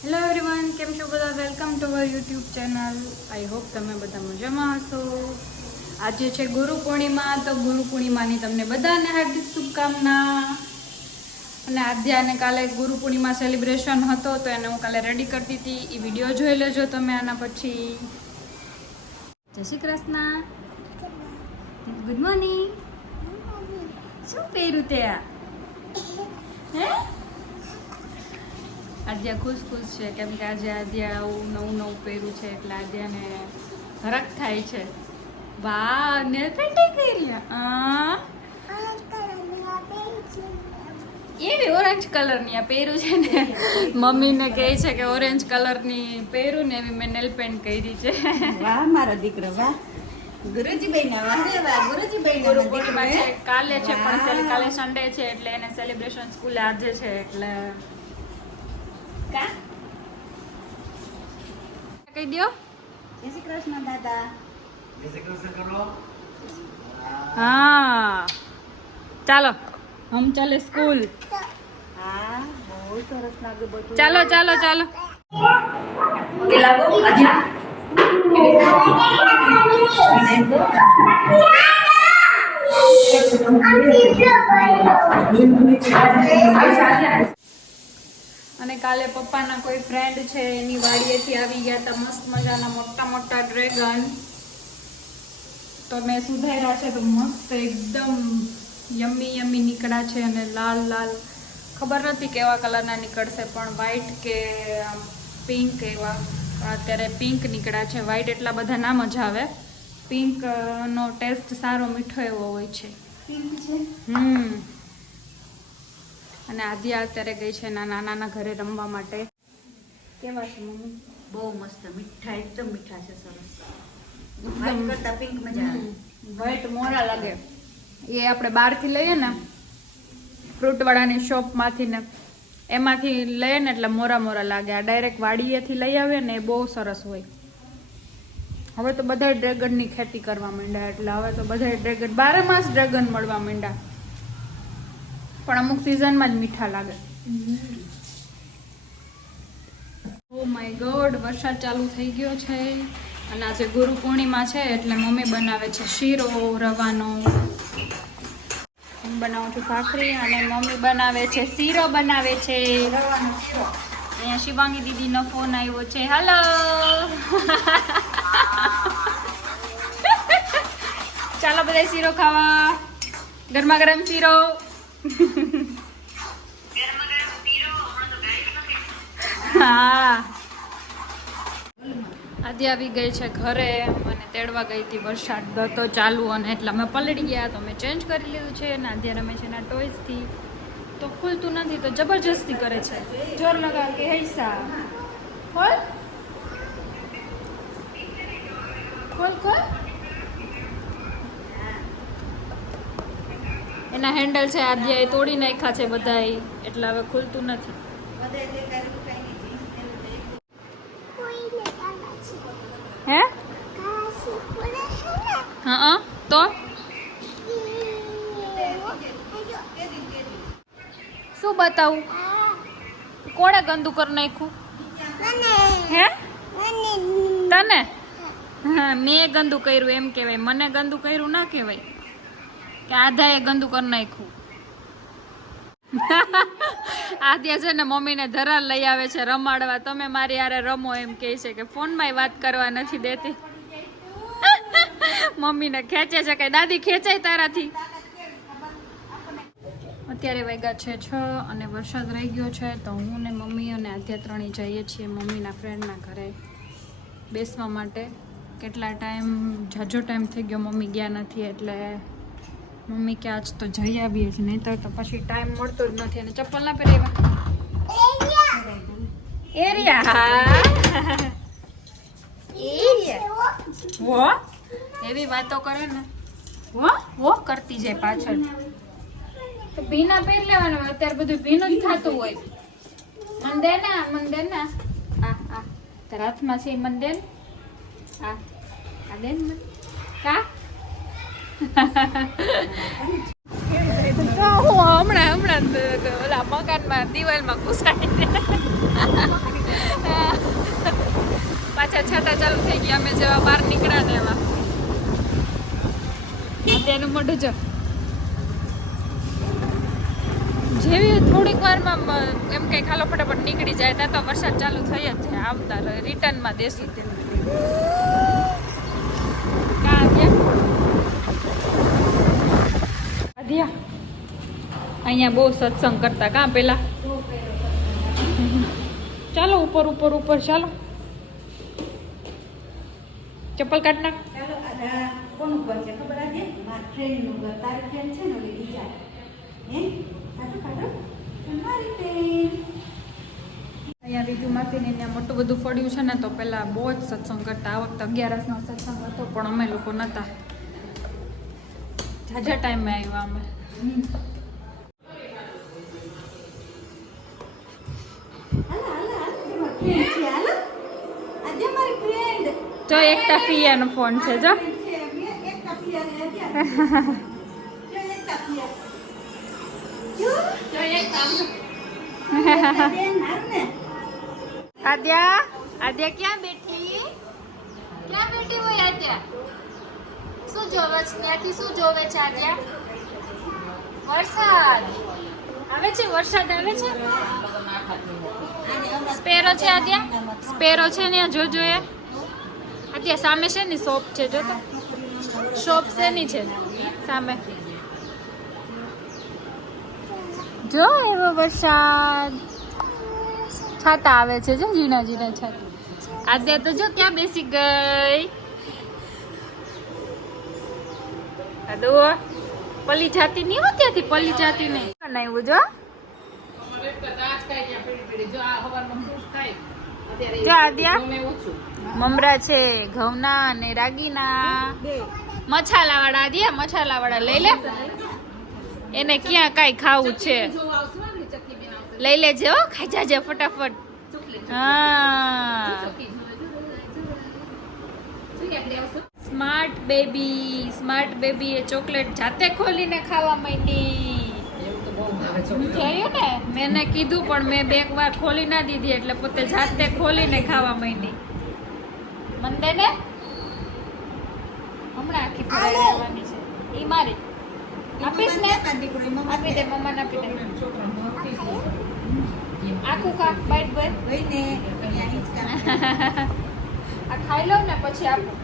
Hello everyone, કેમ છો બધા? Welcome to our YouTube channel. I hope તમે બધા મજામાં હશો. આજે છે ગુરુ પૂર્ણિમા, તો ગુરુ પૂર્ણિમાની તમને બધાને હાર્દિક શુભકામના. અને આદ્યાને કાલે ગુરુ પૂર્ણિમા સેલિબ્રેશન હતો, તો એને હું કાલે રેડી કરતી હતી. એ વિડીયો જોઈ લેજો તમે આના પછી. જય શ્રી કૃષ્ણ. Good morning. શું પહેર્યું તે આ? હે? આદ્યા ખુશ છે કેમ કે આજે આદ્યા આવું નવું પહેર્યું છે એટલે આદ્યાને હરખ થાય છે. વાહ, નેલ પેન્ટ કરી એવી ઓરેન્જ કલરની આ પહેર્યું છે ને. મમ્મીને કહે છે કે ઓરેન્જ કલરની પહેર્યું ને એવી મેં નેલ પેન્ટ કરી છે. વાહ મારા દીકરો, વાહ ગુરુજી બહેના, વાહ રે વાહ ગુરુજી બહેના. ગુરુ પૂર્ણિમા છે કાલે છે, પણ કાલે સન્ડે છે એટલે એને સેલિબ્રેશન સ્કૂલે આજે છે એટલે કહી દો. જય શ્રી કૃષ્ણ દાદા. જય શ્રી કૃષ્ણ કરો. હા, ચાલો હમ ચાલે સ્કૂલ. હા, બહુ સરસ લાગે બધું. ચાલો ચાલો ચાલો. અને કાલે પપ્પાના કોઈ ફ્રેન્ડ છે એની વાડીએથી આવી ગયા હતા મસ્ત મજાના મોટા મોટા ડ્રેગન. તો મેં સુધાર્યા છે તો મસ્ત એકદમ યમ્મી યમ્મી નીકળ્યા છે અને લાલ લાલ. ખબર નથી કેવા કલરના નીકળશે, પણ વ્હાઈટ કે પિંક એવા. અત્યારે પિંક નીકળ્યા છે. વ્હાઈટ એટલા બધા ના મજા આવે. પિંક નો ટેસ્ટ સારો મીઠો એવો હોય છે. અને આદ્યા અત્યારે ગઈ છે નાના નાના ઘરે રમવા માટે. કેવા છે મમ્મી? બહુ મસ્ત મીઠા, એકદમ મીઠા છે, સરસ. વ્હાઈટ કરતા પિંક મજા આવે. વ્હાઈટ મોરા લાગે. એ આપણે બહારથી લઈએ ને ફ્રૂટવાળાની શોપમાંથી ને એમાંથી લઈએ ને એટલે મોરા મોરા લાગે. આ ડાયરેક્ટ વાડીએથી લઈ આવીએ ને એ બહુ સરસ હોય. હવે તો બધા ડ્રેગનની ખેતી કરવા માંડ્યા એટલે હવે તો બધા ડ્રેગન 12 માસ ડ્રેગન મળવા માંડ્યા, પણ અમુક સિઝનમાં જ મીઠા લાગે. ઓ માય ગોડ, વરસાદ ચાલુ થઈ ગયો છે. અને આજે ગુરુ પૂર્ણિમા છે એટલે મમ્મી બનાવે છે શીરો રવાનો. હું બનાવું છું ભાખરી અને મમ્મી બનાવે છે શીરો બનાવે છે. અહીંયા શિવાંગી દીદીનો ફોન આવ્યો છે. હેલો. ચાલો બધા શીરો ખાવા. ગરમા ગરમ શીરો. હા, આદિ આવી ગઈ છે ઘરે. મને તેડવા ગઈ હતી, વરસાદ હતો ચાલુ અને એટલે અમે પલળી ગયા તો મેં ચેન્જ કરી લીધું છે. અને આદ્યા રમે છે એના ટોયસથી. તો ખુલતું નથી તો જબરજસ્તી કરે છે. જોર લગા કે હૈસા ખોલ ખોલ ખોલ. એના હેન્ડલ છે આદ્યાએ તોડી નાખ્યા છે બધાય, એટલે હવે ખુલતું નથી. હે? હા તો શું બતાવું? કોણે ગંદુ કરી નાખ્યું? હે? તને? હા, મેં ગંદુ કર્યું એમ કહેવાય. મને ગંદુ કર્યું ના કહેવાય કે આધાએ ગંદુ કરી નાખ્યું. આદ્યા છે ને મમ્મીને ધરાર લઈ આવે છે રમાડવા. તમે મારી હારે રમો એમ કહે છે કે ફોનમાં વાત કરવા નથી દેતી. મમ્મીને ખેંચે છે કે દાદી ખેંચાય તારાથી. અત્યારે વાગ્યા છે 6 અને વરસાદ રહી ગયો છે તો હું ને મમ્મી અને આદ્યા ત્રણેય જઈએ છીએ મમ્મીના ફ્રેન્ડના ઘરે બેસવા માટે. કેટલા ટાઈમ જાજો ટાઈમ થઈ ગયો મમ્મી ગયા નથી એટલે મમ્મી કે આજ તો જઈ આવીએ જ, નહીં તો પછી ટાઈમ મળતો જ નથી. અને ચપ્પલ ના પહેર્યા એરિયા વો એવી વાતો કરે ને વો કરતી જાય પાછળ. તો ભીના પહેર લેવાના. અત્યારે બધું ભીનું જ થતું હોય. મન દે ને આ તારા હાથમાં છે મન દે ને આ દે ને કા. હું હમણાં ઓલા મકાનમાં દિવાલમાં ઘુસાડી થઈ ગયા અમે જેવા બહાર નીકળ્યા ને એવા. તેનું મોઢું જો જેવી થોડીક વારમાં એમ કઈ ખાલો ફટાફટ નીકળી જાય ત્યાં તો વરસાદ ચાલુ થઈ જ છે. આવતા રિટર્નમાં દેશું ક્યાં આવ્યા અહીંયા બહુ સત્સંગ કરતા કાં પેલા. ચાલો ઉપર ઉપર ઉપર ચાલો. ચપ્પલ કાઢ નાખ. ચાલો આ કોનું ઘર છે ખબર આજે મારા ફ્રેન્ડનું ઘર. તારી ફ્રેન્ડ છે ને ઓલી બીજા હે કાઢો કાઢો મારી ફ્રેન્ડ. અહીંયા રીતુ માસીને ત્યાં મોટું બધું ફળ્યું છે ને તો પેલા બહુ જ સત્સંગ કરતા. આ વખતે 11નો સત્સંગ હતો પણ અમે લોકો નહોતા. જાજા ટાઈમે આવ્યા અમે. હાલો હાલો હાલો મારી ફ્રેન્ડ છે હાલો આજે મારી ફ્રેન્ડ જો એકતા પિયાનો ફોન છે જો. આદ્યા આદ્યા ક્યાં બેઠી હોય આદ્યા? શું જોવે છે ત્યાંથી? શું જોવે છે આદ્યા? વરસાદ આવે છે. વરસાદ આવે છે. સ્પેરો છે આદ્યા. સ્પેરો છે ને જોજો એ. આદ્યા સામે છે ને શોપ છે જો તો. શોપ શેની છે સામે? જો એવો વરસાદ. છાતા આવે છે જો ઝીણા ઝીણા છાતા. આદ્યા તો જો ક્યાં બેસી ગઈ. આદુ પલી જાતી નહીં હો ત્યાંથી. પલી જાતી નહીં બનાવ્યું જો. જો આદ્યા મમરા છે ઘઉંના અને રાગીના. મસાલા વાળા આદ્યા મસાલા વાળા લઈ લે. એને ક્યાં કાંઈ ખાવું છે લઈ લેજે હો. ખાઈ જાજે ફટાફટ. હા સ્માર્ટ બેબી એ ચોકલેટ જાતે ખોલીને ખાવા માંડી. જોયું ને મેં કીધું પણ મેં બે વાર ખોલી ના દીધી એટલે પોતે જાતે ખોલીને ખાવા માંડી. મંદે ને હમણાં આખી ફરાઈ લેવાની છે. ઈ મારી આપીશ ને. આપી દે મમ્માને આપી દે. આખું ખા બાઈટ બાઈટ. આ ખાઈ લઉં ને પછી આપું.